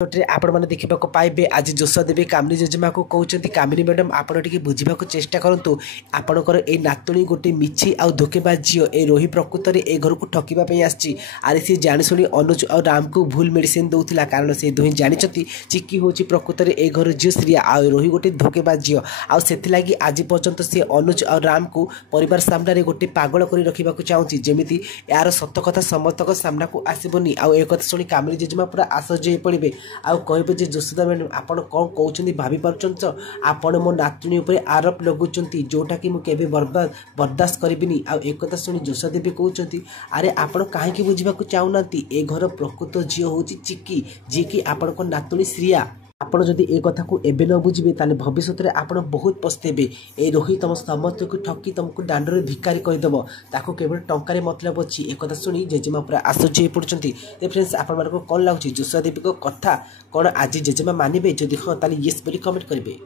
ରେ आपण मैंने देखा पाइबे आज जोशा देवी कामिनी जेजेमा को कहते कामिनी मैडम आपड़ टे बुझा चेष्टा करूँ आपणकर ये नातुणी गोटे मिछि आउ धोकेबाज झील ए रोही प्रकृत में ए घर को ठकवाई आसी आरे सी जाशुणी अनुज और राम को भूल मेडिसिन दौला कारण से दुहे जानते चिक्की हूँ प्रकृत में ए घर झील श्रिया आ रोही गोटे धोकेबाज झील आगी आज पर्यंत सी अनुज और राम को परिवार सामने गोटे पागल कर रखा चाहूँगी जमी यार सत कथा समस्त सामना को आसबनी आउ एक कथा शुणी कामिनी जेजेमा पूरा आश्चर्य हो पड़े आउ कहे जे जोशोदा मैडम आपण कौन कहते भाभी पार्छ आपण मो नातुणी उपर आरोप लगुंट जोटा कि मुझे बर्दाश्त करी आउ एक कथा शुणी जोशोदा देवी कहते अरे आपण कहीं बुझा चाहूना ए घर प्रकृत झील हूँ चिक्की जी कि आपण नातुणी श्रिया आपण जदि ए कथा को एबे न बुझे ताले भविष्य में आपण बहुत पस्तेबे ए रोही तुम समस्त को ठकी तुमको दांडरे भिकारी करदेव ताको केवल टंकार मतलब अच्छी एक कथा शुणी जेजेमा पूरा आश्चर्य हो पड़ती फ्रेंड्स आपण कौन लगुच जोशोदा देवी को कथा कौन आज जेजेमा मानबे जदि हाँ ताले येस बोली कमेंट करेंगे।